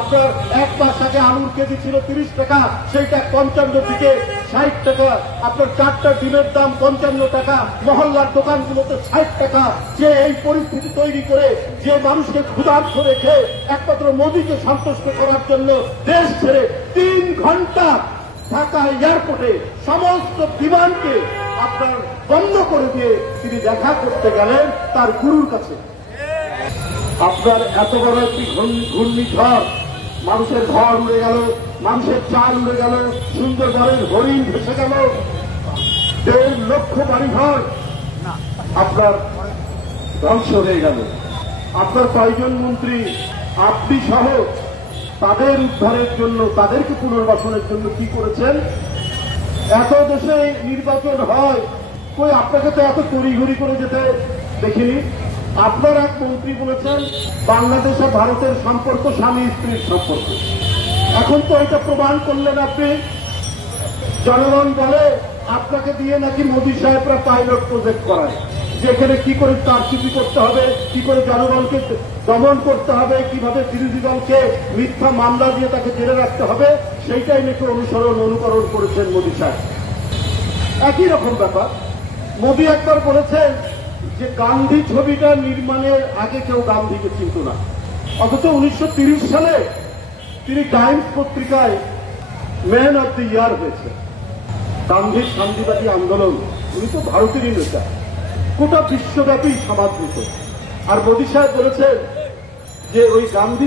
আপনার এক মাস আগে আলুর কেজি ছিল 30 টাকা, সেইটা 55 থেকে 60 টাকা। আপনার 4টা ডিমের দাম 55 টাকা, মহল্লার দোকানগুলোতে 60 টাকা। যে এই পরিস্থিতি তৈরি করে যে মানুষকে ক্ষুধার্ত রেখে একমাত্র মোদীকে সন্তুষ্ট করার জন্য দেশ ছেড়ে 3 ঘন্টা ঢাকা এয়ারপোর্টে সমস্ত বিমানকে আপনার বন্ধ করে দিয়ে তিনি দেখা করতে গেলেন তার গুরুর কাছে। আপনার এত বড় একটি ঘূর্ণিঝড়, মানুষের ঘর উড়ে গেল, মানুষের চাল উড়ে গেল, সুন্দরবনের হরিণ ভেসে গেল, 1.5 লক্ষ বাড়িঘর আপনার ধ্বংস হয়ে গেল। আপনার কয়েকজন মন্ত্রী আপনি সহ তাদের উদ্ধারের জন্য, তাদেরকে পুনর্বাসনের জন্য কি করেছেন? এত দেশে নির্বাচন হয়, কই আপনাকে তো এত তড়িঘড়ি করে যেতে দেখিনি। আপনার এক মন্ত্রী বলেছেন বাংলাদেশ আর ভারতের সম্পর্ক স্বামী স্ত্রীর সম্পর্ক। এখন তো এটা প্রমাণ করলেন আপনি। জনগণ বলে আপনাকে দিয়ে নাকি মোদী সাহেবরা পাইলট প্রজেক্ট করায়, যেখানে কি করে কারচুপি করতে হবে, কি করে জনগণকে দমন করতে হবে, কিভাবে বিরোধী দলকে মিথ্যা মামলা দিয়ে তাকে জেলে রাখতে হবে, সেইটাই নাকি অনুকরণ করেছেন মোদী সাহেব। একই রকম ব্যাপার। মোদী একবার বলেছেন যে গান্ধী ছবিটা নির্মাণের আগে কেউ গান্ধীকে চিনত না, অথচ 1930 সালে তিনি টাইমস পত্রিকায় ম্যান অব দ্য ইয়ার হয়েছে। গান্ধীর শান্তিবাদী আন্দোলন, উনি তো ভারতেরই নেতা, গোটা বিশ্বব্যাপী সমাদৃত। আর মোদী সাহেব বলেছেন যে ওই গান্ধী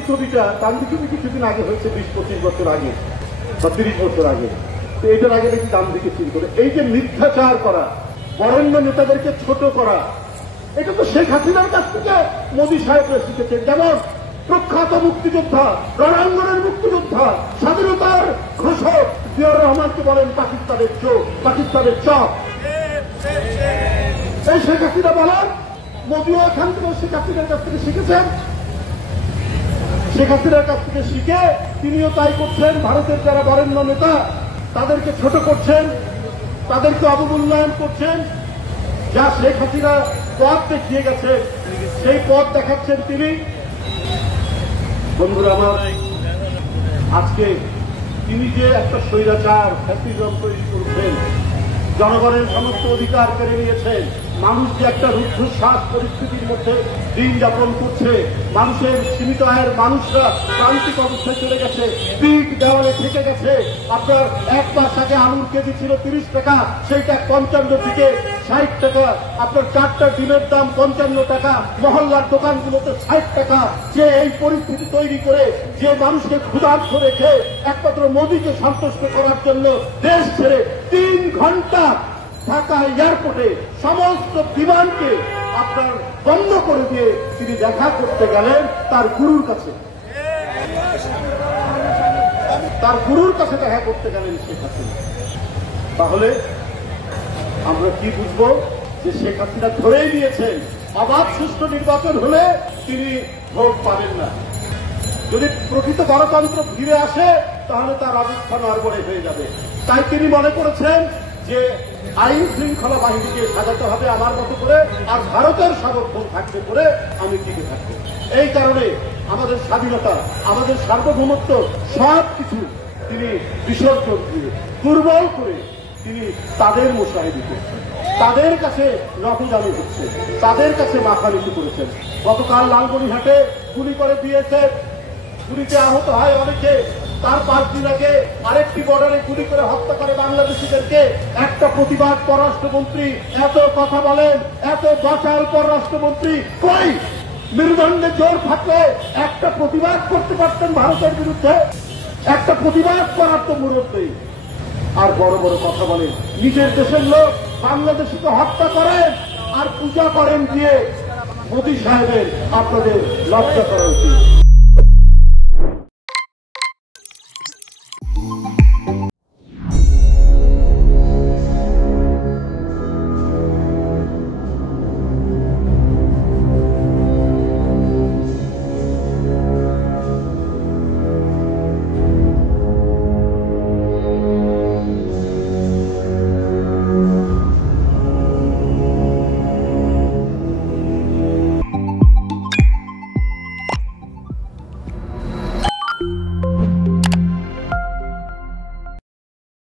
ছবি কিছুদিন আগে হয়েছে, 20-25 বছর আগে বা 30 বছর আগে, তো এটার আগে নাকি গান্ধীকে চিনত না। এই যে মিথ্যাচার করা, বরেণ্য নেতাদেরকে ছোট করা, এটা তো শেখ হাসিনার কাছ থেকে মোদী সাহেবরা শিখেছেন। যেমন প্রখ্যাত মুক্তিযোদ্ধা, রণাঙ্গনের মুক্তিযোদ্ধা, স্বাধীনতার ঘোষক জিয়াউর রহমানকে বলেন পাকিস্তানের চোখ, পাকিস্তানের চক। এই শেখ হাসিনা বলেন, মোদীও এখান থেকে শেখ হাসিনার কাছ থেকে শিখেছেন। শেখ হাসিনার কাছ থেকে শিখে তিনিও তাই করছেন। ভারতের যারা বরেণ্য নেতা তাদেরকে ছোট করছেন, তাদেরকে অবমূল্যায়ন করছেন। যা শেখ হাসিনা পথ দেখিয়ে গেছে সেই পথ দেখাচ্ছেন তিনি। বন্ধুরা আমার, আজকে তিনি যে একটা স্বৈরাচার ফ্যাসিজম তৈরি করছেন, জনগণের সমস্ত অধিকার কেড়ে নিয়েছেন, মানুষ যে একটা রুদ্ধশ্বাস পরিস্থিতির মধ্যে দিন যাপন করছে, মানুষের সীমিত আয়ের মানুষরা প্রান্তিক অবস্থায় চলে গেছে, পিঠ দেওয়ালে থেকে গেছে। আপনার এক মাস আগে আলুর কেজি ছিল 30 টাকা, সেইটা 55 থেকে 60 টাকা। আপনার 4টা ডিমের দাম 55 টাকা, মহল্লার দোকানগুলোতে 60 টাকা। যে এই পরিস্থিতি তৈরি করে যে মানুষকে ক্ষুধার্ত রেখে একমাত্র মোদীকে সন্তুষ্ট করার জন্য দেশ ছেড়ে 3 ঘন্টা ঢাকা এয়ারপোর্টে সমস্ত বিমানকে আপনার বন্ধ করে দিয়ে তিনি দেখা করতে গেলেন তার গুরুর কাছে। তার গুরুর কাছে দেখা করতে গেলেন শেখ হাসিনা। তাহলে আমরা কি বুঝবো? যে শেখ হাসিনা ধরেই নিয়েছেন অবাধ সুষ্ঠু নির্বাচন হলে তিনি ভোট পাবেন না। যদি প্রকৃত গণতন্ত্র ফিরে আসে তাহলে তার অবস্থা নড়বড়ে হয়ে যাবে। তাই তিনি মনে করেছেন যে আইন শৃঙ্খলা বাহিনীকে সাজাতে হবে আমার মতো করে, আর ভারতের সমর্থন থাকবে করে আমি টিকে থাকবো। এই কারণে আমাদের স্বাধীনতা, আমাদের সার্বভৌমত্ব সবকিছু তিনি বিসর্জন দিয়ে দুর্বল করে তিনি তাদের মোশাহিদি করছেন, তাদের কাছে নতজানি হচ্ছে, তাদের কাছে মাথা নিচু করেছেন। গতকাল লালমনিরহাটে গুলি করে দিয়েছে, গুলিতে আহত হয় অনেকে। তার 5 দিন আগে আরেকটি বর্ডারে গুলি করে হত্যা করে বাংলাদেশিদেরকে। একটা প্রতিবাদ পররাষ্ট্রমন্ত্রী এত কথা বলেন, এত বাঁচাল পররাষ্ট্রমন্ত্রী কই? মেরুদণ্ডে জোর থাকলে একটা প্রতিবাদ করতে পারতেন ভারতের বিরুদ্ধে, একটা প্রতিবাদ করার তো মুরত নেই। আর বড় বড় কথা বলেন, নিজের দেশের লোক বাংলাদেশিকে হত্যা করেন আর পূজা করেন দিয়ে মোদী সাহেবের। আপনাদের লজ্জা করা উচিত।